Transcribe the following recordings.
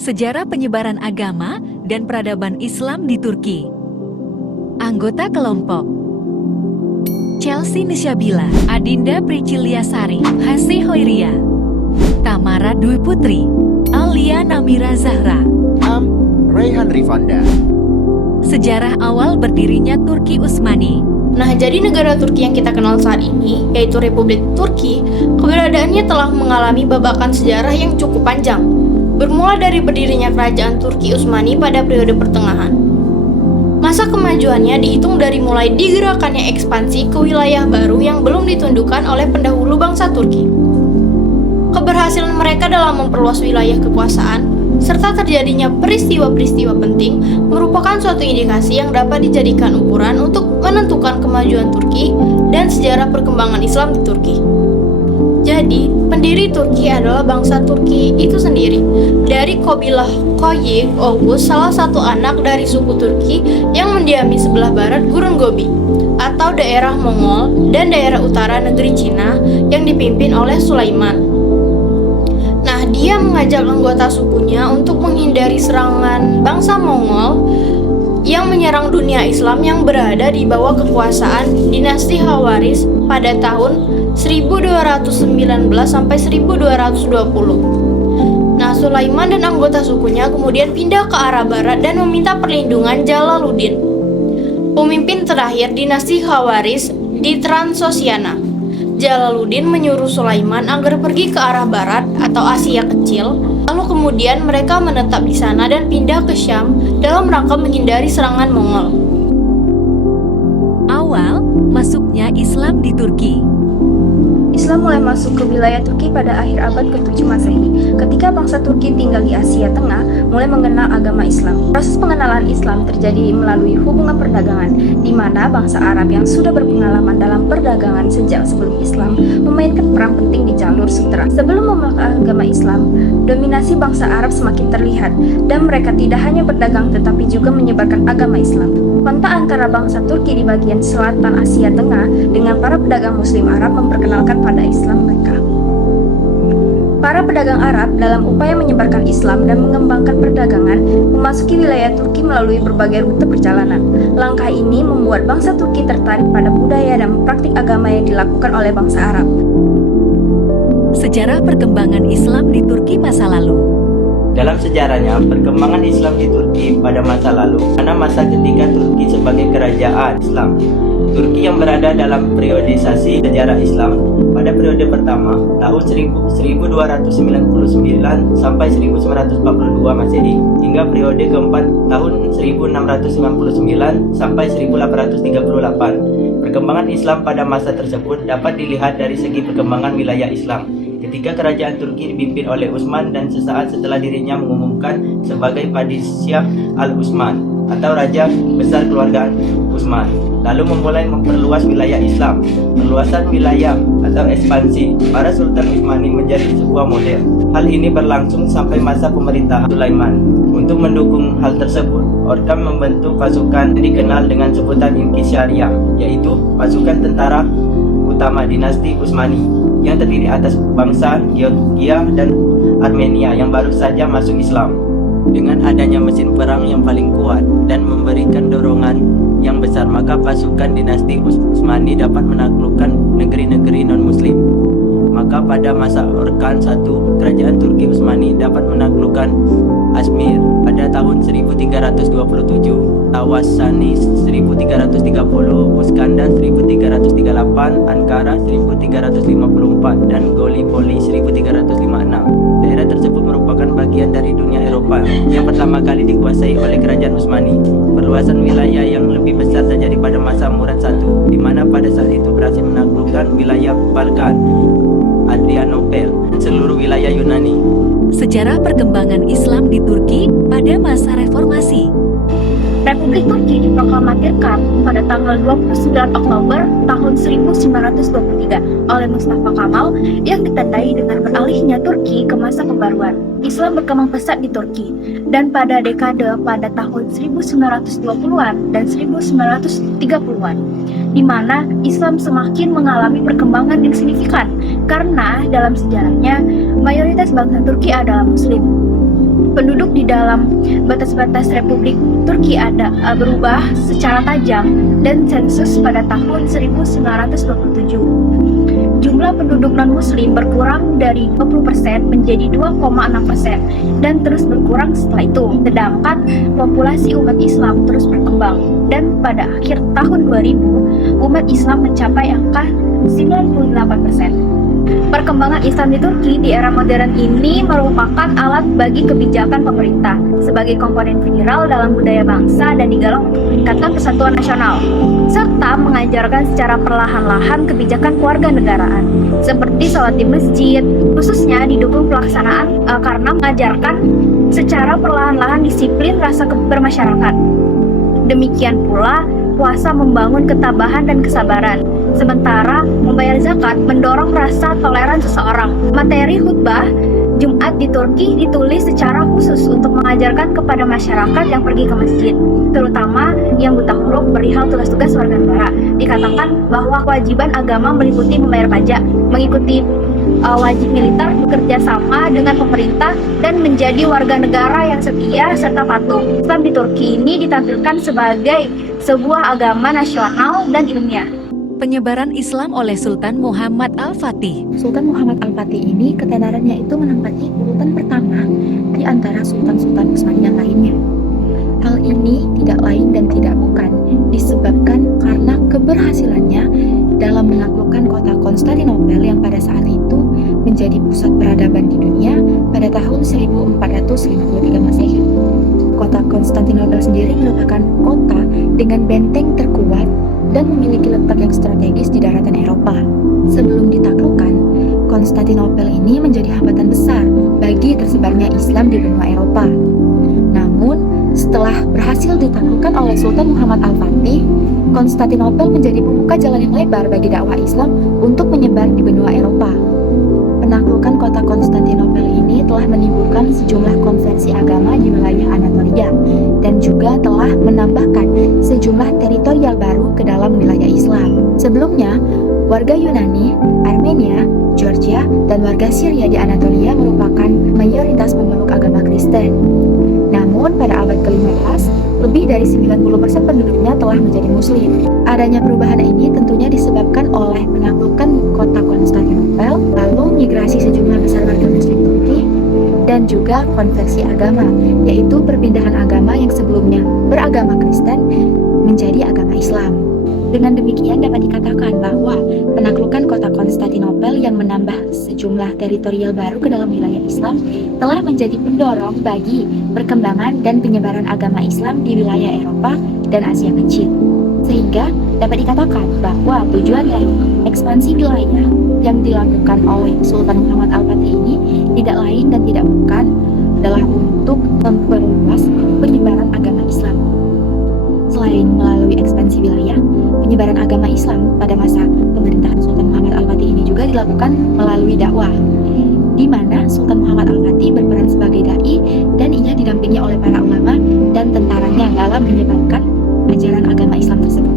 Sejarah penyebaran agama dan peradaban Islam di Turki. Anggota kelompok: Chelsea Nisyabila, Adinda Priciliasari, Hasi Hoiria, Tamara Dwi Putri, Alia Namira Zahra, Raihan Rifanda. Sejarah awal berdirinya Turki Utsmani. Nah, jadi negara Turki yang kita kenal saat ini, yaitu Republik Turki, keberadaannya telah mengalami babakan sejarah yang cukup panjang, bermula dari berdirinya kerajaan Turki Utsmani pada periode pertengahan. Masa kemajuannya dihitung dari mulai digerakannya ekspansi ke wilayah baru yang belum ditundukkan oleh pendahulu bangsa Turki. Keberhasilan mereka dalam memperluas wilayah kekuasaan serta terjadinya peristiwa-peristiwa penting merupakan suatu indikasi yang dapat dijadikan ukuran untuk menentukan kemajuan Turki dan sejarah perkembangan Islam di Turki. Jadi, pendiri Turki adalah bangsa Turki itu sendiri, dari kabilah Koyik Oghuz, salah satu anak dari suku Turki yang mendiami sebelah barat Gurun Gobi, atau daerah Mongol, dan daerah utara negeri Cina yang dipimpin oleh Sulaiman. Nah, dia mengajak anggota sukunya untuk menghindari serangan bangsa Mongol yang menyerang dunia Islam yang berada di bawah kekuasaan dinasti Khawarizm pada tahun 1219 sampai 1220. Nah, Sulaiman dan anggota sukunya kemudian pindah ke arah barat dan meminta perlindungan Jalaluddin, pemimpin terakhir dinasti Khawarizm di Transosiana. Jalaluddin menyuruh Sulaiman agar pergi ke arah barat atau Asia Kecil, lalu kemudian mereka menetap di sana dan pindah ke Syam dalam rangka menghindari serangan Mongol. Awal masuknya Islam di Turki. Islam mulai masuk ke wilayah Turki pada akhir abad ke-7 Masehi, ketika bangsa Turki tinggal di Asia Tengah mulai mengenal agama Islam. Proses pengenalan Islam terjadi melalui hubungan perdagangan, di mana bangsa Arab yang sudah berpengalaman dalam perdagangan sejak sebelum Islam memainkan peran penting di jalur sutra. Sebelum memeluk agama Islam, dominasi bangsa Arab semakin terlihat, dan mereka tidak hanya berdagang tetapi juga menyebarkan agama Islam. Kontak antara bangsa Turki di bagian selatan Asia Tengah dengan para pedagang Muslim Arab memperkenalkan pada Islam mereka. Para pedagang Arab dalam upaya menyebarkan Islam dan mengembangkan perdagangan memasuki wilayah Turki melalui berbagai rute perjalanan. Langkah ini membuat bangsa Turki tertarik pada budaya dan praktik agama yang dilakukan oleh bangsa Arab. Sejarah perkembangan Islam di Turki masa lalu. Dalam sejarahnya, perkembangan Islam di Turki pada masa lalu, mana masa ketika Turki sebagai kerajaan Islam. Turki yang berada dalam periodisasi sejarah Islam pada periode pertama tahun 1299 sampai 1942 Masehi hingga periode keempat tahun 1699 sampai 1838. Perkembangan Islam pada masa tersebut dapat dilihat dari segi perkembangan wilayah Islam ketika kerajaan Turki dipimpin oleh Utsman dan sesaat setelah dirinya mengumumkan sebagai Padishah Al-Utsman atau Raja Besar Keluarga Utsman, lalu memulai memperluas wilayah Islam. Perluasan wilayah atau ekspansi para Sultan Utsmani menjadi sebuah model. Hal ini berlangsung sampai masa pemerintahan Sulaiman. Untuk mendukung hal tersebut, Orkham membentuk pasukan yang dikenal dengan sebutan Inkisyariah, yaitu pasukan tentara utama dinasti Utsmani yang terdiri atas bangsa Georgia dan Armenia yang baru saja masuk Islam. Dengan adanya mesin perang yang paling kuat dan memberikan dorongan yang besar, maka pasukan dinasti Utsmani dapat menaklukkan negeri-negeri non-muslim. Maka pada masa Orkan I, kerajaan Turki Utsmani dapat menaklukkan Azmir pada tahun 1327, Tawasani 1330, Uskandar 1338, Ankara 1354, dan Gallipoli 1356. Daerah tersebut merupakan bagian dari dunia Eropa yang pertama kali dikuasai oleh kerajaan Utsmani. Perluasan wilayah yang lebih besar terjadi pada masa Murad I, di mana pada saat itu berhasil menaklukkan wilayah Balkan, Adrianopel, dan seluruh wilayah Yunani. Sejarah perkembangan Islam di Turki pada masa reformasi. Republik Turki diproklamirkan pada tanggal 29 Oktober tahun 1923 oleh Mustafa Kemal yang ditandai dengan beralihnya Turki ke masa pembaruan. Islam berkembang pesat di Turki dan pada dekade pada tahun 1920-an dan 1930-an, di mana Islam semakin mengalami perkembangan yang signifikan karena dalam sejarahnya mayoritas bangsa Turki adalah Muslim. penduduk di dalam batas-batas Republik Turki ada berubah secara tajam dan sensus pada tahun 1927. Jumlah penduduk non-muslim berkurang dari 20% menjadi 2,6% dan terus berkurang setelah itu. Sedangkan populasi umat Islam terus berkembang dan pada akhir tahun 2000 umat Islam mencapai angka 98%. Perkembangan Islam di Turki di era modern ini merupakan alat bagi kebijakan pemerintah sebagai komponen viral dalam budaya bangsa dan digalang untuk meningkatkan kesatuan nasional, serta mengajarkan secara perlahan-lahan kebijakan kewarganegaraan seperti sholat di masjid, khususnya didukung pelaksanaan karena mengajarkan secara perlahan-lahan disiplin rasa bermasyarakat. Demikian pula puasa membangun ketabahan dan kesabaran, sementara membayar zakat mendorong rasa toleran seseorang. Materi khutbah Jumat di Turki ditulis secara khusus untuk mengajarkan kepada masyarakat yang pergi ke masjid, terutama yang buta huruf perihal tugas-tugas warga negara. Dikatakan bahwa kewajiban agama meliputi membayar pajak, mengikuti wajib militer, bekerja sama dengan pemerintah, dan menjadi warga negara yang setia serta patuh. Islam di Turki ini ditampilkan sebagai sebuah agama nasional dan ilmiah. Penyebaran Islam oleh Sultan Muhammad Al-Fatih. Sultan Muhammad Al-Fatih ini ketenarannya itu menempati urutan pertama di antara sultan-sultan Utsmani yang lainnya. Hal ini tidak lain dan tidak bukan disebabkan karena keberhasilannya dalam menaklukkan kota Konstantinopel yang pada saat itu menjadi pusat peradaban di dunia pada tahun 1453 Masehi. Kota Konstantinopel sendiri merupakan kota dengan benteng terkuat dan memiliki letak yang strategis di daratan Eropa. Sebelum ditaklukkan, Konstantinopel ini menjadi hambatan besar bagi tersebarnya Islam di benua Eropa. Namun, setelah berhasil ditaklukkan oleh Sultan Muhammad Al-Fatih, Konstantinopel menjadi pembuka jalan yang lebar bagi dakwah Islam untuk menyebar di benua Eropa. Penaklukan kota Konstantinopel ini telah menimbulkan sejumlah konversi agama di wilayah Anatolia dan juga telah menambahkan sejumlah teritorial baru ke dalam wilayah Islam. Sebelumnya, warga Yunani, Armenia, Georgia, dan warga Syria di Anatolia merupakan mayoritas pemeluk agama Kristen. Namun, pada abad ke-15, lebih dari 90% penduduknya telah menjadi Muslim. Adanya perubahan ini tentunya disebabkan oleh penaklukan kota Konstantinopel, lalu migrasi sejumlah besar warga Muslim Turki, dan juga konversi agama, yaitu perpindahan agama yang sebelumnya beragama Kristen menjadi agama Islam. Dengan demikian dapat dikatakan bahwa penaklukan kota Konstantinopel yang menambah sejumlah teritorial baru ke dalam wilayah Islam telah menjadi pendorong bagi perkembangan dan penyebaran agama Islam di wilayah Eropa dan Asia Kecil. Sehingga dapat dikatakan bahwa tujuan dari ekspansi wilayah yang dilakukan oleh Sultan Muhammad Al-Fatih ini tidak lain dan tidak bukan adalah untuk memperluas penyebaran agama Islam. Selain melalui ekspansi wilayah, penyebaran agama Islam pada masa pemerintahan Sultan Muhammad Al-Fatih ini juga dilakukan melalui dakwah, di mana Sultan Muhammad Al-Fatih berperan sebagai dai dan ia didampingi oleh para ulama dan tentaranya dalam menyebarkan ajaran agama Islam tersebut.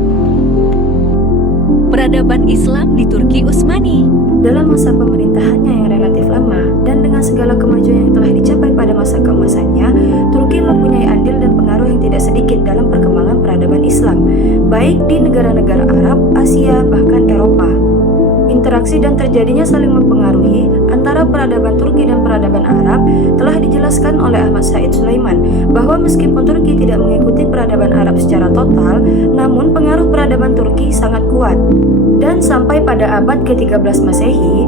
Peradaban Islam di Turki Utsmani. Dalam masa pemerintahannya yang relatif lama dan dengan segala kemajuan yang telah dicapai pada masa keemasannya, Turki mempunyai andil dan pengaruh yang tidak sedikit dalam perkembangan peradaban Islam, baik di negara-negara Arab, Asia, bahkan Eropa. Interaksi dan terjadinya saling mempengaruhi antara peradaban Turki dan peradaban Arab telah dijelaskan oleh Ahmad Said Sulaiman bahwa meskipun Turki tidak mengikuti peradaban Arab secara total, namun pengaruh peradaban Turki sangat kuat. Dan sampai pada abad ke-13 Masehi,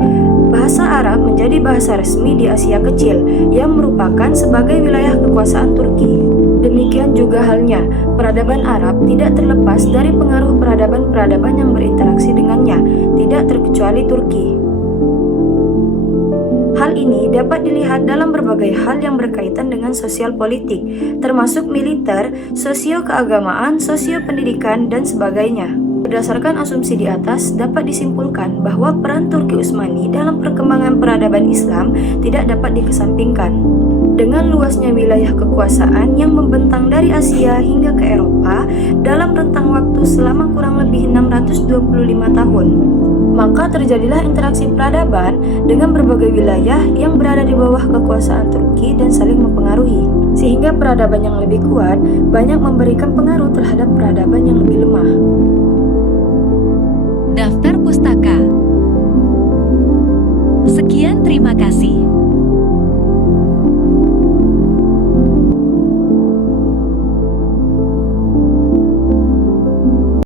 bahasa Arab menjadi bahasa resmi di Asia Kecil yang merupakan sebagai wilayah kekuasaan Turki. Demikian juga halnya, peradaban Arab tidak terlepas dari pengaruh peradaban-peradaban yang berinteraksi dengannya, tidak terkecuali Turki. Hal ini dapat dilihat dalam berbagai hal yang berkaitan dengan sosial politik, termasuk militer, sosio-keagamaan, sosio-pendidikan, dan sebagainya. Berdasarkan asumsi di atas, dapat disimpulkan bahwa peran Turki Utsmani dalam perkembangan peradaban Islam tidak dapat dikesampingkan. dengan luasnya wilayah kekuasaan yang membentang dari Asia hingga ke Eropa dalam rentang waktu selama kurang lebih 625 tahun. Maka terjadilah interaksi peradaban dengan berbagai wilayah yang berada di bawah kekuasaan Turki dan saling mempengaruhi, sehingga peradaban yang lebih kuat banyak memberikan pengaruh terhadap peradaban yang lebih lemah. Daftar pustaka. Sekian, terima kasih.